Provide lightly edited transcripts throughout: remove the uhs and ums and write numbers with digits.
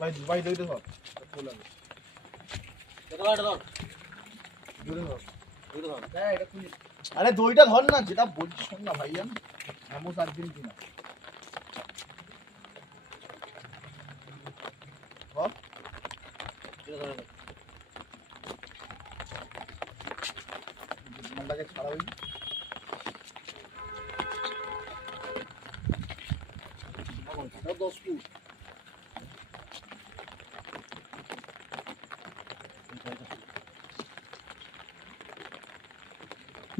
ভাই ভাই দইটা ধর বলে আরে দইটা ধর না, যেটা বলছি শোন না ভাইয়ান, এমন 7 দিন কিনা ধর মালটাকে ছাড়াবি। আর 10 ফুট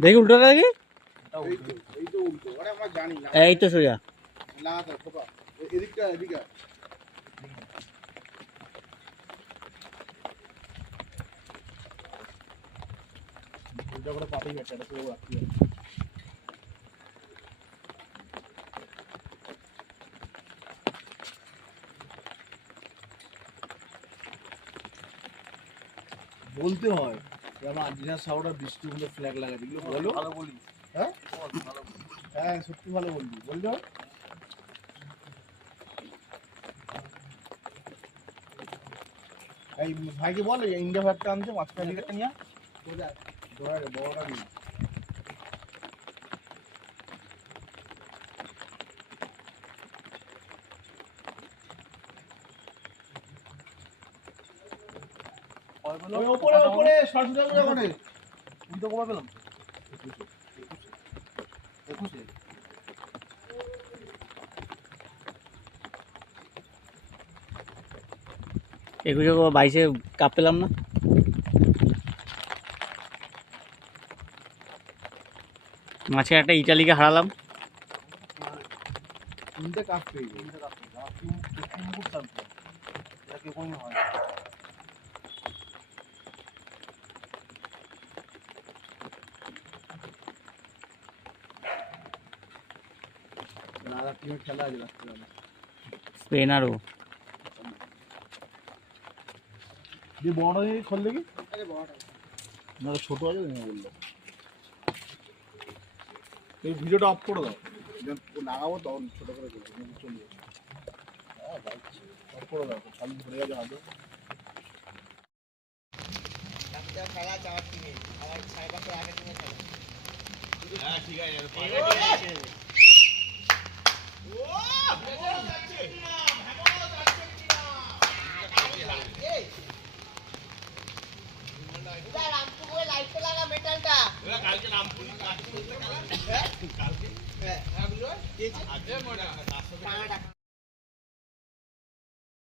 দেখি উল্টো দেখি, এই তো উল্টো, আরে আমরা জানি না, এই তো সোজা না তো খোপা এদিকটা এদিকে উল্টা করে পাতেই গেছে, এটা পুরো রাখতে হবে। বলতে হয় যে আমার আর্জেন্টিনা সাউটা বৃষ্টি হলে ফ্ল্যাগ লাগাই দিল, বলো ভালো বলি। হ্যাঁ হ্যাঁ সত্যি ভালো বলবি, বলতে হয়। এই ভাইকে বল ইন্ডিয়া ভাতটা আনতে, মাঝখানে দিকে নিয়ে কোথায় বড়টা দিই। ওপরে ওপরে সরস্বতী ওখানে তুমি তো কমা পেলাম 21 22 কাপ পেলাম না। মাঝে একটা ইটালিকে হারালাম। 3টে কাপ পেয়ে গেল, 3টে কাপ পেয়ে গেল, 3 ফুট চালতো এটা কি কোন হয়। না টিমের খেলা আছে রাত্রিবেলা, স্পেন আরও যে বড় দিয়ে খোল দেখি, না ছোট আছে বললো। এই ভিডিওটা অফ করে দাও, লাগাবো তখন ছোট করে চলে যাবে। হ্যাঁ অফ করে দাও, খালি ধরে যাবে আগে। খেলা চাওয়ার টিমে আমার 5.5 আগে টিমে খেলা। হ্যাঁ ঠিক আছে